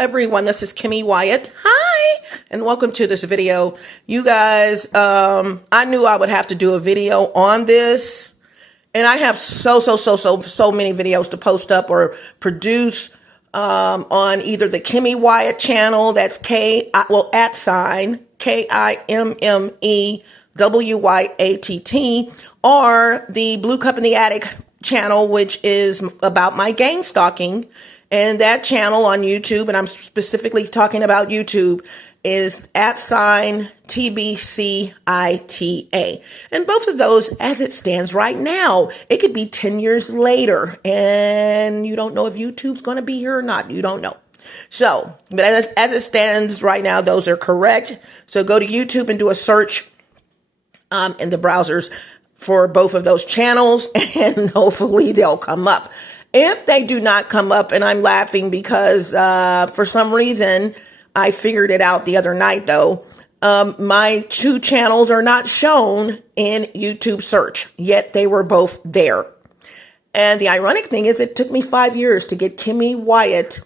everyone, this is Kimmy Wyatt. Hi, and welcome to this video. You guys, I knew I would have to do a video on this, and I have so many videos to post up or produce on either the Kimmy Wyatt channel, that's @ KimMeWyatt, or the Blue Cup in the Attic channel, which is about my game stalking. And that channel on YouTube, and I'm specifically talking about YouTube, is @TBCITA. And both of those, as it stands right now, it could be 10 years later, and you don't know if YouTube's going to be here or not. You don't know. So, but as it stands right now, those are correct. So go to YouTube and do a search in the browsers for both of those channels, and hopefully they'll come up. If they do not come up, and I'm laughing because for some reason, I figured it out the other night though, my two channels are not shown in YouTube search, yet they were both there. And the ironic thing is it took me 5 years to get Kimmy Wyatt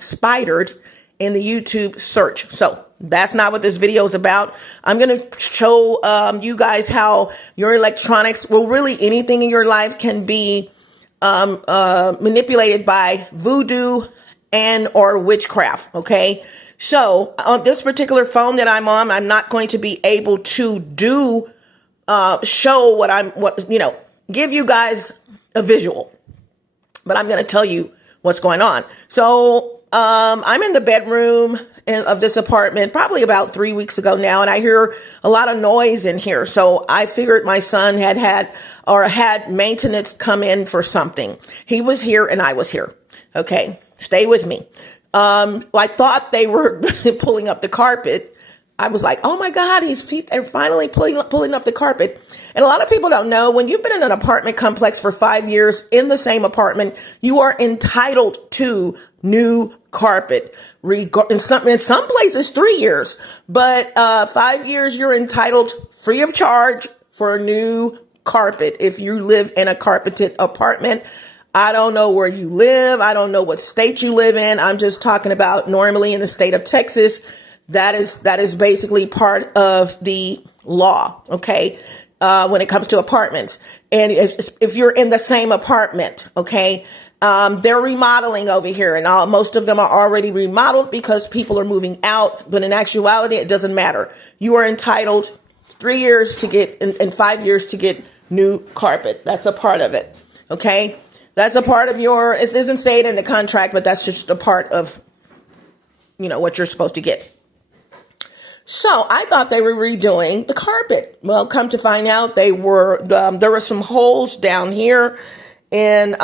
spidered in the YouTube search. So that's not what this video is about. I'm going to show you guys how your electronics, well, really anything in your life can be manipulated by voodoo and or witchcraft. Okay. So on this particular phone that I'm on, I'm not going to be able to do, show give you guys a visual, but I'm going to tell you what's going on. So, I'm in the bedroom of this apartment probably about 3 weeks ago now, and I hear a lot of noise in here. So I figured my son had maintenance come in for something. He was here and I was here. Okay. Stay with me. I thought they were pulling up the carpet. I was like, oh my God, they're finally pulling up the carpet. And a lot of people don't know, when you've been in an apartment complex for 5 years in the same apartment, you are entitled to new carpet. In some places 3 years, but 5 years you're entitled free of charge for new carpet if you live in a carpeted apartment. I don't know where you live. I don't know what state you live in. I'm just talking about normally in the state of Texas. That is basically part of the law. Okay. When it comes to apartments, and if you're in the same apartment, okay, they're remodeling over here, and most of them are already remodeled because people are moving out. But in actuality, it doesn't matter. You are entitled 3 years to get, and 5 years to get new carpet. That's a part of it. Okay, that's a part of it doesn't say it in the contract, but that's just a part of, what you're supposed to get. So I thought they were redoing the carpet. Well, come to find out, there were some holes down here, and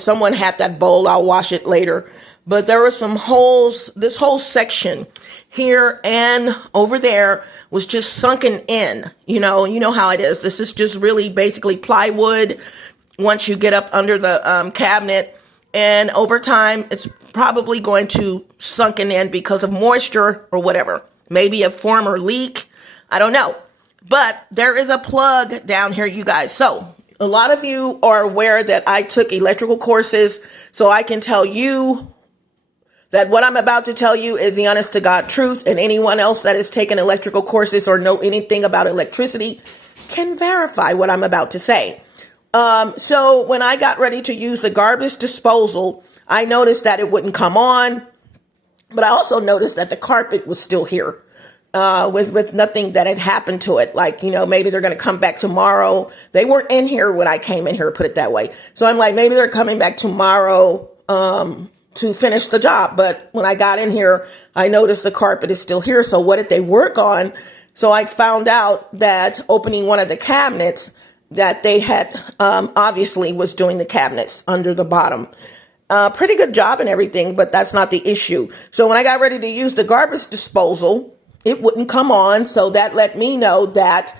someone had that bowl. I'll wash it later. But there were some holes. This whole section here and over there was just sunken in. You know how it is. This is just really basically plywood. Once you get up under the cabinet, and over time, it's probably going to sunken in because of moisture or whatever. Maybe a former leak. I don't know. But there is a plug down here, you guys. So a lot of you are aware that I took electrical courses. So I can tell you that what I'm about to tell you is the honest to God truth. And anyone else that has taken electrical courses or know anything about electricity can verify what I'm about to say. So when I got ready to use the garbage disposal, I noticed that it wouldn't come on. But I also noticed that the carpet was still here, with nothing that had happened to it. Like, maybe they're going to come back tomorrow. They weren't in here when I came in here, put it that way. So I'm like, maybe they're coming back tomorrow, to finish the job. But when I got in here, I noticed the carpet is still here. So what did they work on? So I found out that opening one of the cabinets that they had, obviously was doing the cabinets under the bottom. Pretty good job and everything, but that's not the issue. So when I got ready to use the garbage disposal, it wouldn't come on. So that let me know that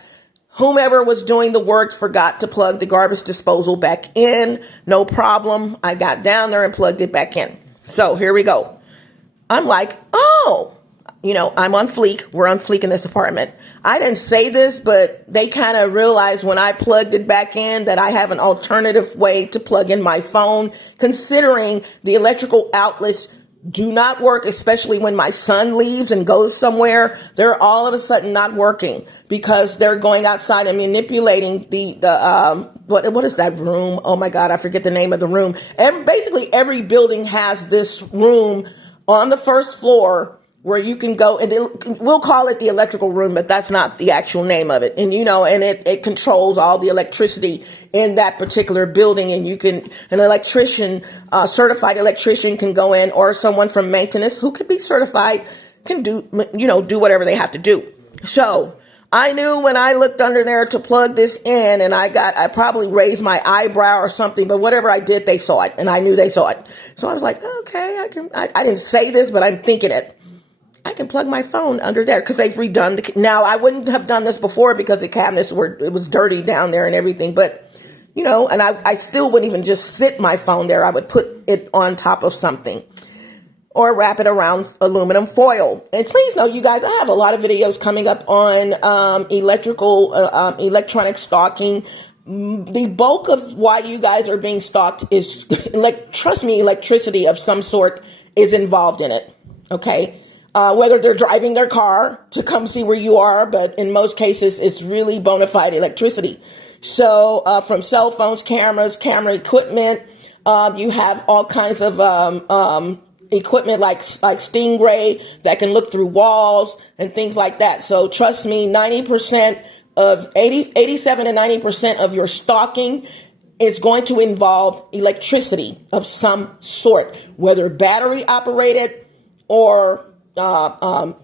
whomever was doing the work forgot to plug the garbage disposal back in. No problem. I got down there and plugged it back in. So here we go. I'm like, oh, I'm on fleek. We're on fleek in this apartment. I didn't say this, but they kind of realized when I plugged it back in that I have an alternative way to plug in my phone, considering the electrical outlets do not work, especially when my son leaves and goes somewhere. They're all of a sudden not working because they're going outside and manipulating what is that room? Oh my God, I forget the name of the room. Basically every building has this room on the first floor where you can go, and we'll call it the electrical room, but that's not the actual name of it. And, and it controls all the electricity in that particular building. And an electrician, certified electrician can go in, or someone from maintenance who could be certified can do whatever they have to do. So I knew when I looked under there to plug this in, and I probably raised my eyebrow or something, but whatever I did, they saw it, and I knew they saw it. So I was like, okay, I didn't say this, but I'm thinking it. I can plug my phone under there because they've redone now I wouldn't have done this before because the cabinets it was dirty down there and everything, but and I still wouldn't even just sit my phone there. I would put it on top of something or wrap it around aluminum foil. And please know, you guys, I have a lot of videos coming up on electronic stalking. The bulk of why you guys are being stalked is, trust me, electricity of some sort is involved in it. Okay. Whether they're driving their car to come see where you are, but in most cases, it's really bona fide electricity. So from cell phones, camera equipment, you have all kinds of equipment like Stingray that can look through walls and things like that. So trust me, 87 to 90% of your stalking is going to involve electricity of some sort, whether battery operated or an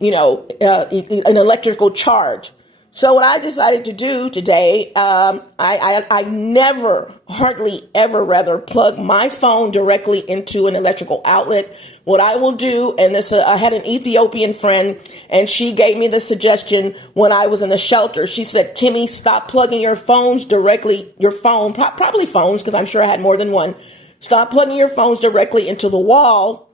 electrical charge. So what I decided to do today, I never, hardly ever rather plug my phone directly into an electrical outlet. What I will do, and I had an Ethiopian friend, and she gave me the suggestion when I was in the shelter. She said, Kimmy, stop plugging your phones directly, probably phones, because I'm sure I had more than one. Stop plugging your phones directly into the wall.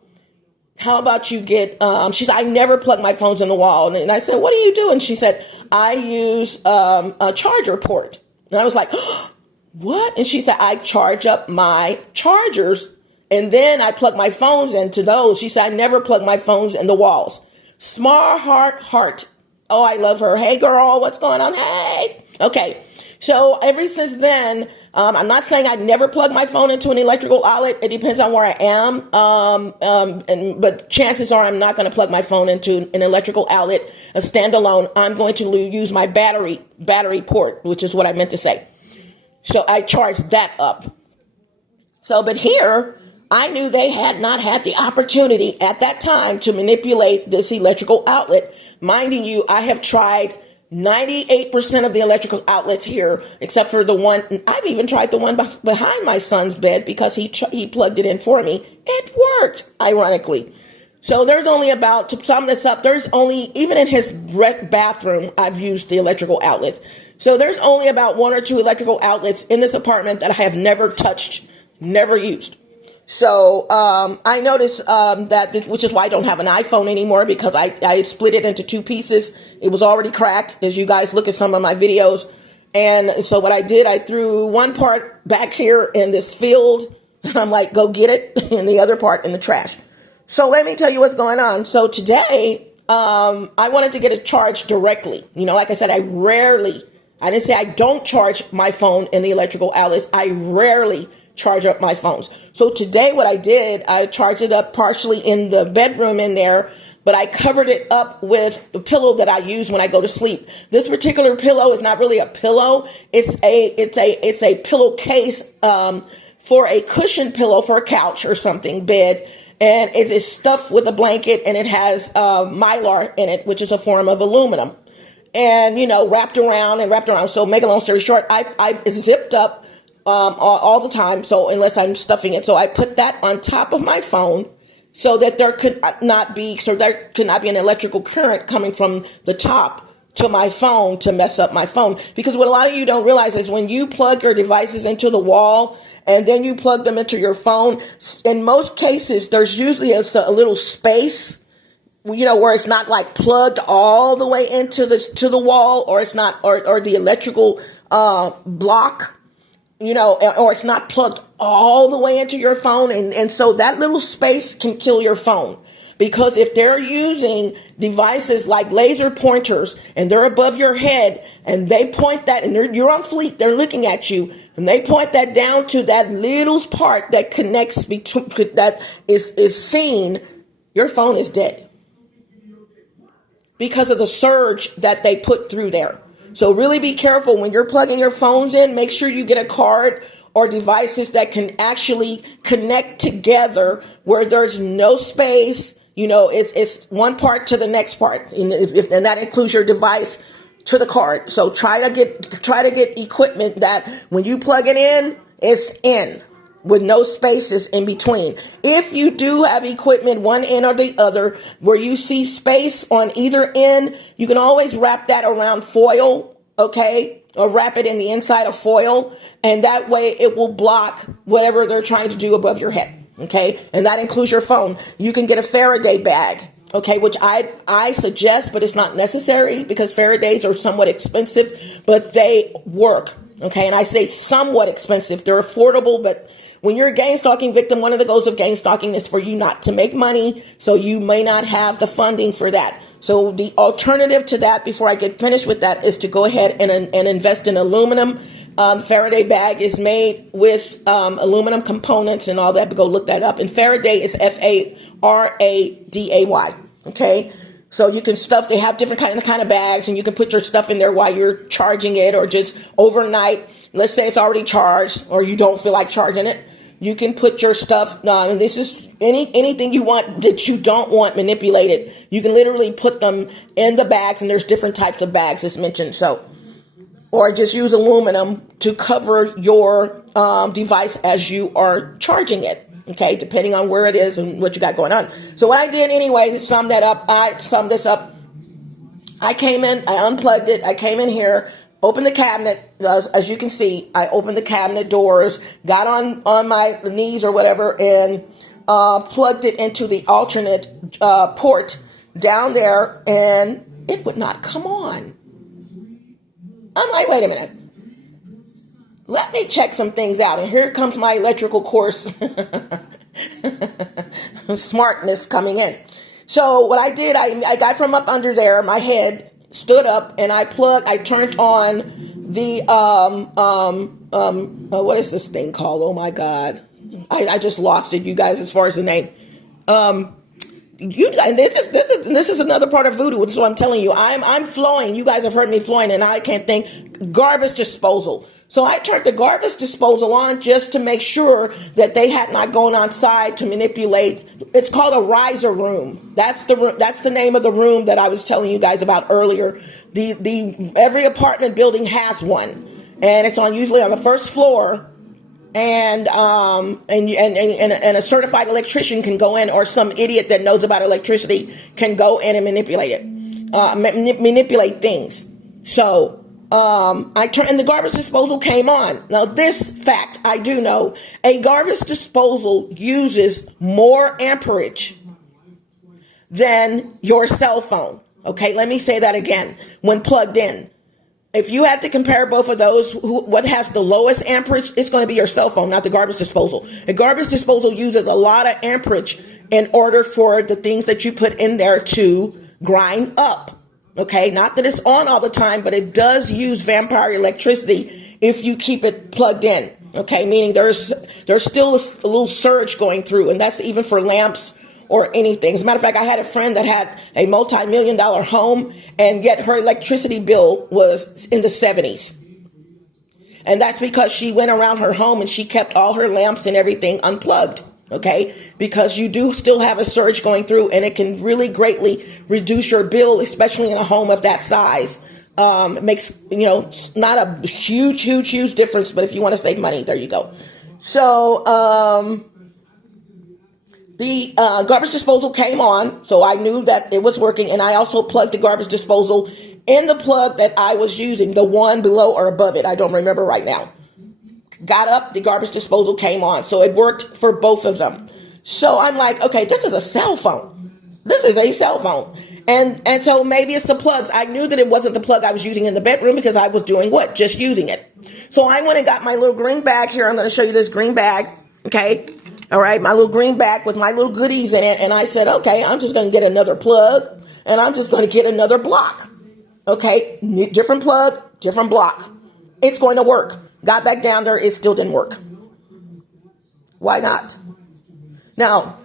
How about you she said, I never plug my phones in the wall. And I said, what do you do? And she said, I use a charger port. And I was like, oh, what? And she said, I charge up my chargers and then I plug my phones into those. She said, I never plug my phones in the walls. Smart heart. Oh, I love her. Hey, girl, what's going on? Hey. Okay. So ever since then, I'm not saying I never plug my phone into an electrical outlet. It depends on where I am. But chances are I'm not going to plug my phone into an electrical outlet, a standalone. I'm going to use my battery port, which is what I meant to say. So I charge that up. So, but here, I knew they had not had the opportunity at that time to manipulate this electrical outlet. Minding you, I have tried 98% of the electrical outlets here, except for the one, I've even tried the one behind my son's bed because he plugged it in for me. It worked, ironically. So there's only about, to sum this up, even in his bathroom, I've used the electrical outlets. So there's only about 1 or 2 electrical outlets in this apartment that I have never touched, never used. So I noticed which is why I don't have an iPhone anymore, because I split it into 2 pieces. It was already cracked, as you guys look at some of my videos. And so what I did, I threw one part back here in this field, and I'm like, go get it, and the other part in the trash. So let me tell you what's going on. So today, I wanted to get it charged directly. Like I said, I didn't say I don't charge my phone in the electrical outlets. I rarely charge up my phones. So today what I did, I charged it up partially in the bedroom in there, but I covered it up with the pillow that I use when I go to sleep. This particular pillow is not really a pillow. It's a pillowcase for a cushion pillow for a couch or something, bed. And it is stuffed with a blanket, and it has mylar in it, which is a form of aluminum. And, wrapped around. So make a long story short, I zipped up all the time. So unless I'm stuffing it. So I put that on top of my phone so that there could not be an electrical current coming from the top to my phone to mess up my phone. Because what a lot of you don't realize is when you plug your devices into the wall and then you plug them into your phone, in most cases, there's usually a little space, where it's not like plugged all the way into the wall, or it's not, or the electrical block, or it's not plugged all the way into your phone. And so that little space can kill your phone. Because if they're using devices like laser pointers and they're above your head and they point that and you're on fleek, they're looking at you and they point that down to that little part that connects between, that is seen, your phone is dead because of the surge that they put through there. So really be careful when you're plugging your phones in. Make sure you get a card or devices that can actually connect together where there's no space. You know, it's one part to the next part, and that includes your device to the card. So try to get equipment that when you plug it in, it's in with no spaces in between. If you do have equipment, one end or the other, where you see space on either end, you can always wrap that around foil, okay? Or wrap it in the inside of foil, and that way it will block whatever they're trying to do above your head. Okay, and that includes your phone. You can get a Faraday bag, okay, which I suggest, but it's not necessary because Faradays are somewhat expensive, but they work, okay? And I say somewhat expensive. They're affordable, but when you're a gang stalking victim, one of the goals of gang stalking is for you not to make money, so you may not have the funding for that. So the alternative to that, before I get finished with that, is to go ahead and invest in aluminum. Faraday bag is made with aluminum components and all that, but go look that up. And Faraday is Faraday, okay? So you can stuff, they have different kind of bags, and you can put your stuff in there while you're charging it, or just overnight. Let's say it's already charged, or you don't feel like charging it. You can put your stuff, and this is anything you want that you don't want manipulated. You can literally put them in the bags, and there's different types of bags as mentioned. So, or just use aluminum to cover your device as you are charging it, okay, depending on where it is and what you got going on. So what I did anyway to sum this up, I came in, I unplugged it, I came in here, opened the cabinet, as you can see, I opened the cabinet doors, got on my knees or whatever, and plugged it into the alternate port down there, and it would not come on. I'm like, wait a minute. Let me check some things out. And here comes my electrical course smartness coming in. So what I did, I got from up under there, my head stood up, and I turned on the, what is this thing called? Oh my God. I just lost it, you guys, as far as the name. This is another part of voodoo. So I'm telling you, I'm flowing. You guys have heard me flowing, and I can't think. Garbage disposal. So I turned the garbage disposal on just to make sure that they had not gone outside to manipulate. It's called a riser room. That's the name of the room that I was telling you guys about earlier. Every apartment building has one, and it's usually on the first floor. And a certified electrician can go in, or some idiot that knows about electricity can go in and manipulate it, manipulate things. So, I turned, and the garbage disposal came on. Now, this fact I do know: a garbage disposal uses more amperage than your cell phone. Okay, let me say that again. When plugged in. If you had to compare both of those, what has the lowest amperage, it's going to be your cell phone, not the garbage disposal. A garbage disposal uses a lot of amperage in order for the things that you put in there to grind up. Okay, not that it's on all the time, but it does use vampire electricity if you keep it plugged in. Okay, meaning there's still a little surge going through, and that's even for lamps or anything. As a matter of fact, I had a friend that had a multi-million-dollar home, and yet her electricity bill was in the 70s. And that's because she went around her home and she kept all her lamps and everything unplugged. Okay, because you do still have a surge going through, and it can really greatly reduce your bill, especially in a home of that size. It makes, not a huge difference, but if you want to save money, there you go. So, the garbage disposal came on, so I knew that it was working, and I also plugged the garbage disposal in the plug that I was using, the one below or above it. I don't remember right now. Got up, the garbage disposal came on, so it worked for both of them. So I'm like, okay, this is a cell phone. This is a cell phone. And so maybe it's the plugs. I knew that it wasn't the plug I was using in the bedroom because I was doing what? Just using it. So I went and got my little green bag here. I'm going to show you this green bag. Okay. All right. My little green bag with my little goodies in it. And I said, okay, I'm just going to get another plug and I'm just going to get another block. Okay. Different plug, different block. It's going to work. Got back down there. It still didn't work. Why not? Now,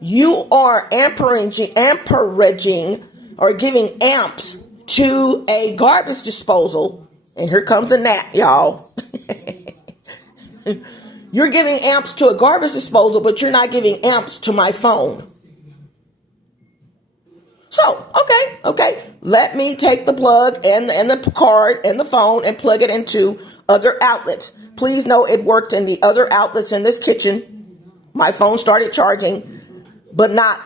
you are amperaging or giving amps to a garbage disposal. And here comes the gnat, y'all. You're giving amps to a garbage disposal, but you're not giving amps to my phone. So, okay. Let me take the plug and the card and the phone and plug it into other outlets. Please know it worked in the other outlets in this kitchen. My phone started charging, but not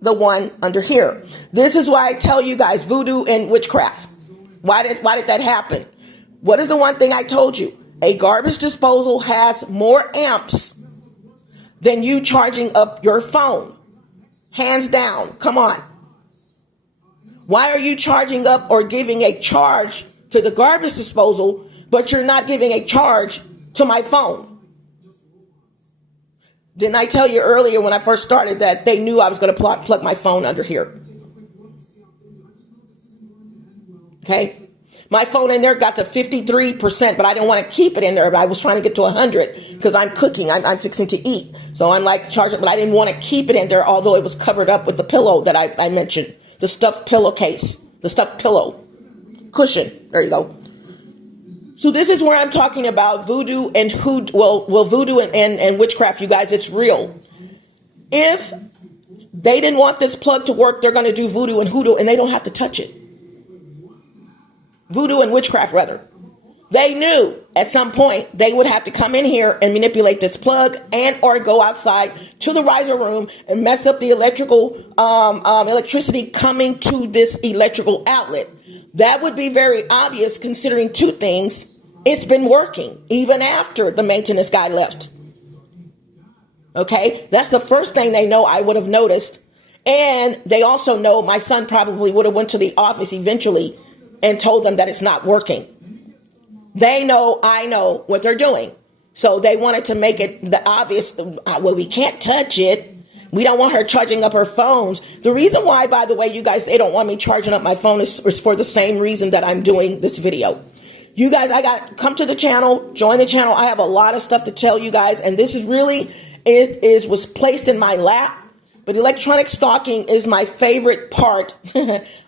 the one under here. This is why I tell you guys voodoo and witchcraft. Why did that happen? What is the one thing I told you? A garbage disposal has more amps than you charging up your phone. Hands down. Come on. Why are you charging up or giving a charge to the garbage disposal, but you're not giving a charge to my phone? Didn't I tell you earlier when I first started that they knew I was going to plug my phone under here? Okay. My phone in there got to 53%, but I didn't want to keep it in there. But I was trying to get to 100 because I'm cooking. I'm fixing to eat. So I'm like charging, but I didn't want to keep it in there, although it was covered up with the pillow that I mentioned, the stuffed pillowcase, the stuffed pillow cushion. There you go. So this is where I'm talking about voodoo and voodoo and witchcraft, you guys. It's real. If they didn't want this plug to work, they're going to do voodoo and hoodoo, and they don't have to touch it. Voodoo and witchcraft, rather. They knew at some point they would have to come in here and manipulate this plug and or go outside to the riser room and mess up the electricity coming to this electrical outlet. That would be very obvious considering two things. It's been working even after the maintenance guy left. Okay, that's the first thing they know I would have noticed. And they also know my son probably would have went to the office eventually and told them that it's not working. They know, I know what they're doing. So they wanted to make it the obvious, well, we can't touch it. We don't want her charging up her phones. The reason why, by the way, you guys, they don't want me charging up my phone is for the same reason that I'm doing this video. You guys, come to the channel, join the channel. I have a lot of stuff to tell you guys. And this is really, was placed in my lap. But electronic stalking is my favorite part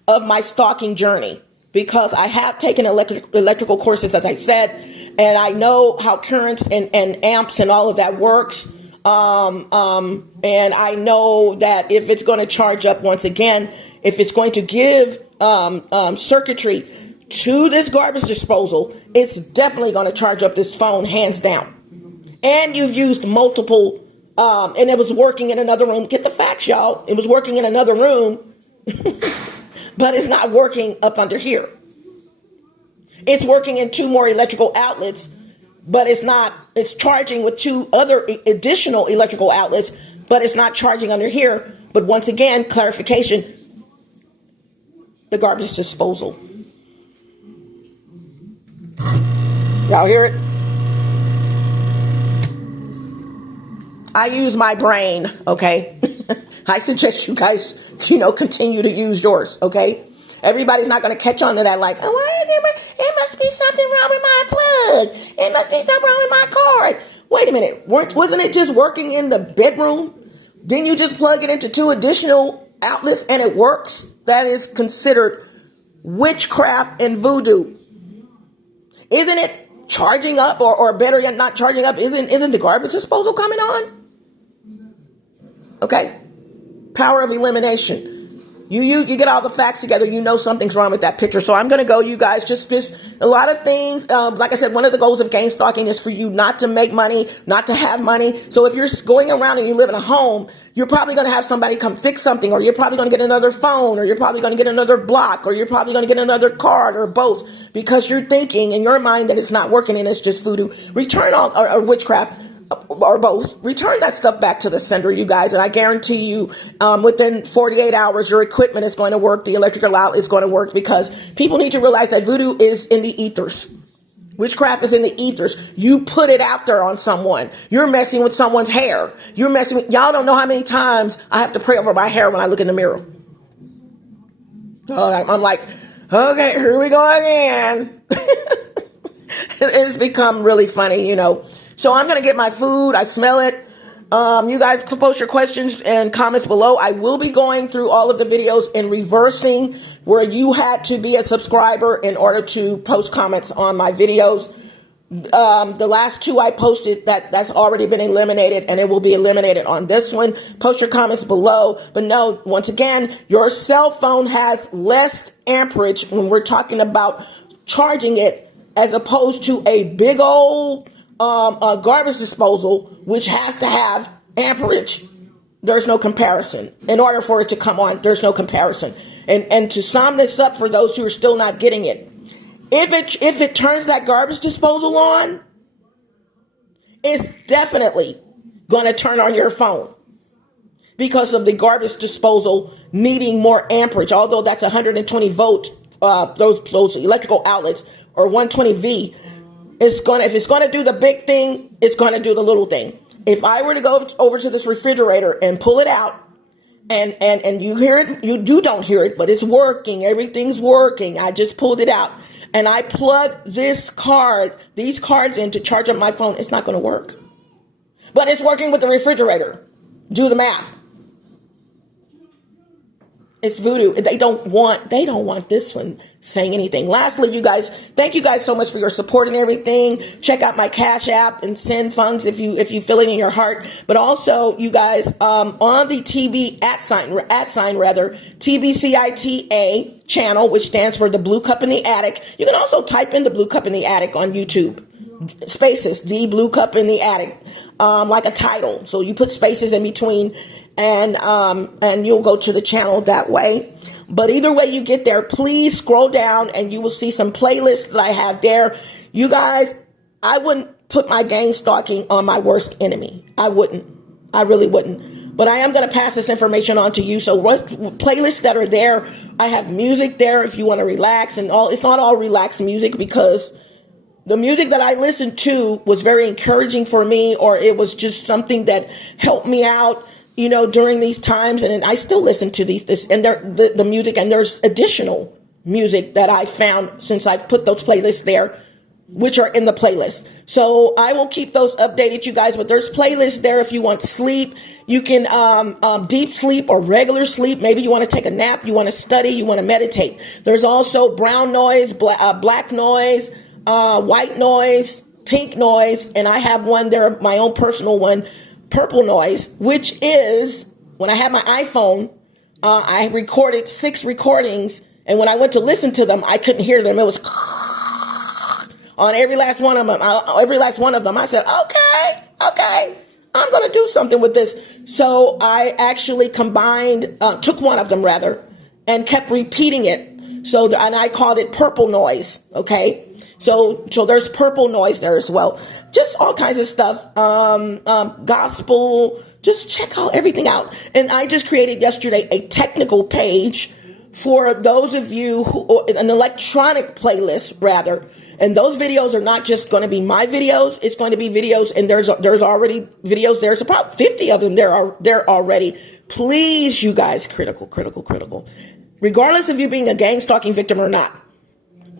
of my stalking journey. Because I have taken electrical courses, as I said, and I know how currents and amps and all of that works. And I know that if it's going to charge up once again, if it's going to give circuitry to this garbage disposal, it's definitely going to charge up this phone, hands down. And you've used multiple, and it was working in another room. Get the facts, y'all. It was working in another room. But it's not working up under here. It's working in two more electrical outlets, but it's charging with two other additional electrical outlets, but it's not charging under here. But once again, clarification, the garbage disposal. Y'all hear it? I use my brain, okay? I suggest you guys, continue to use yours, okay? Everybody's not going to catch on to that like, oh, why is it must be something wrong with my plug. It must be something wrong with my cord. Wait a minute. Wasn't it just working in the bedroom? Didn't you just plug it into two additional outlets and it works? That is considered witchcraft and voodoo. Isn't it charging up or better yet not charging up? Isn't the garbage disposal coming on? Okay. Power of elimination. You get all the facts together. You know something's wrong with that picture. So I'm going to go, you guys, just a lot of things. Like I said, one of the goals of gain stalking is for you not to make money, not to have money. So if you're going around and you live in a home, you're probably going to have somebody come fix something, or you're probably going to get another phone, or you're probably going to get another block, or you're probably going to get another card, or both, because you're thinking in your mind that it's not working and it's just voodoo. Return all or witchcraft. or both, return that stuff back to the sender, you guys. And I guarantee you, within 48 hours, your equipment is going to work. The electrical outlet is going to work, because people need to realize that voodoo is in the ethers. Witchcraft is in the ethers. You put it out there on someone. You're messing with someone's hair. Y'all don't know how many times I have to pray over my hair when I look in the mirror. I'm like, okay, here we go again. It's become really funny, So I'm going to get my food. I smell it. You guys can post your questions and comments below. I will be going through all of the videos and reversing where you had to be a subscriber in order to post comments on my videos. The last two I posted, that's already been eliminated, and it will be eliminated on this one. Post your comments below. But no, once again, your cell phone has less amperage when we're talking about charging it, as opposed to a big old garbage disposal, which has to have amperage. There's no comparison. In order for it to come on, there's no comparison. And to sum this up for those who are still not getting it, if it turns that garbage disposal on, it's definitely going to turn on your phone, because of the garbage disposal needing more amperage. Although that's 120 volt, those electrical outlets, or 120 V. If it's going to do the big thing, it's going to do the little thing. If I were to go over to this refrigerator and pull it out, and you hear it, you don't hear it, but it's working. Everything's working. I just pulled it out, and I plug these cards in to charge up my phone. It's not going to work, but it's working with the refrigerator. Do the math. It's voodoo. They don't want this one saying anything. Lastly, you guys, thank you guys so much for your support and everything. Check out my Cash App and send funds if you feel it in your heart. But also, you guys, on the TBCITA channel, which stands for the Blue Cup in the Attic. You can also type in the Blue Cup in the Attic on YouTube. Spaces, the Blue Cup in the Attic, like a title. So you put spaces in between, and you'll go to the channel that way. But either way you get there, please scroll down and you will see some playlists that I have there. You guys, I wouldn't put my gang stalking on my worst enemy. I wouldn't. I really wouldn't. But I am going to pass this information on to you. So what playlists that are there, I have music there if you want to relax, and all. It's not all relaxed music, because the music that I listened to was very encouraging for me, or it was just something that helped me out, during these times. And I still listen to the music, and there's additional music that I found since I've put those playlists there, which are in the playlist. So I will keep those updated, you guys, but there's playlists there if you want sleep. You can, deep sleep or regular sleep. Maybe you want to take a nap, you want to study, you want to meditate. There's also brown noise, black noise, white noise, pink noise, and I have one there, my own personal one, purple noise, which is, when I had my iPhone, I recorded 6 recordings, and when I went to listen to them, I couldn't hear them. It was on every last one of them. I said, okay, I'm going to do something with this. So I actually took one of them rather, and kept repeating it. And I called it purple noise. Okay. So there's purple noise there as well. Just all kinds of stuff. Gospel. Just check everything out. And I just created yesterday a technical page for those of you an electronic playlist rather. And those videos are not just going to be my videos. It's going to be videos, and there's already videos. There's about 50 of them there already. Please, you guys, critical. Regardless of you being a gang stalking victim or not,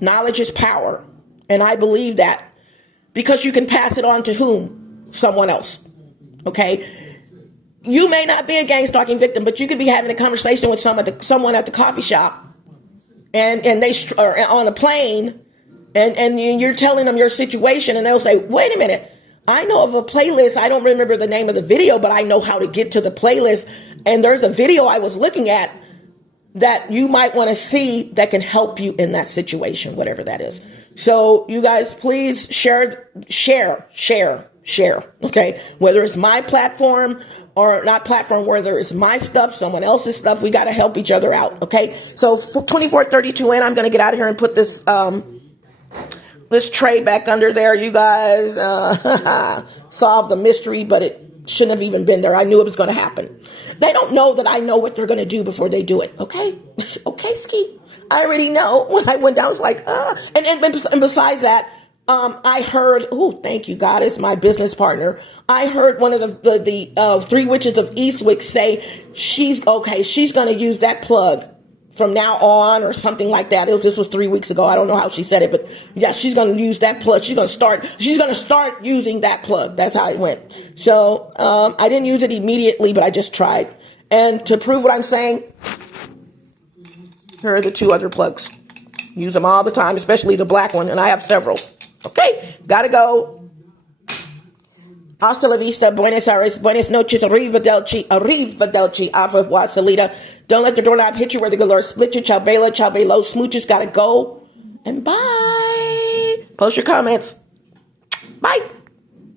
knowledge is power. And I believe that, because you can pass it on to whom? Someone else. Okay? You may not be a gang stalking victim, but you could be having a conversation with someone at the coffee shop, and they are on a plane, and you're telling them your situation, and they'll say, wait a minute, I know of a playlist. I don't remember the name of the video, but I know how to get to the playlist. And there's a video I was looking at that you might want to see that can help you in that situation, whatever that is. So you guys, please share. Okay. Whether it's my platform or not platform, whether it's my stuff, someone else's stuff, we got to help each other out. Okay. So 2432 in, I'm going to get out of here and put this tray back under there, you guys. solve the mystery, but it shouldn't have even been there. I knew it was going to happen. They don't know that I know what they're going to do before they do it. Okay? Okay, Ski. I already know. When I went down, I was like, And besides that, I heard, thank you, God, it's my business partner. I heard one of the three witches of Eastwick say she's going to use that plug from now on or something like that. This was 3 weeks ago. I don't know how she said it, but yeah, she's going to use that plug. She's going to start using that plug. That's how it went. So, I didn't use it immediately, but I just tried. And to prove what I'm saying, here are the 2 other plugs. Use them all the time, especially the black one. And I have several. Okay, gotta go. Hasta la vista, Buenos Aires, buenas noches, arrivederci, Ava Salida. Don't let the doorknob hit you where the galore split you. Ciao Bella, ciao Bello, smooches, gotta go. And bye. Post your comments. Bye.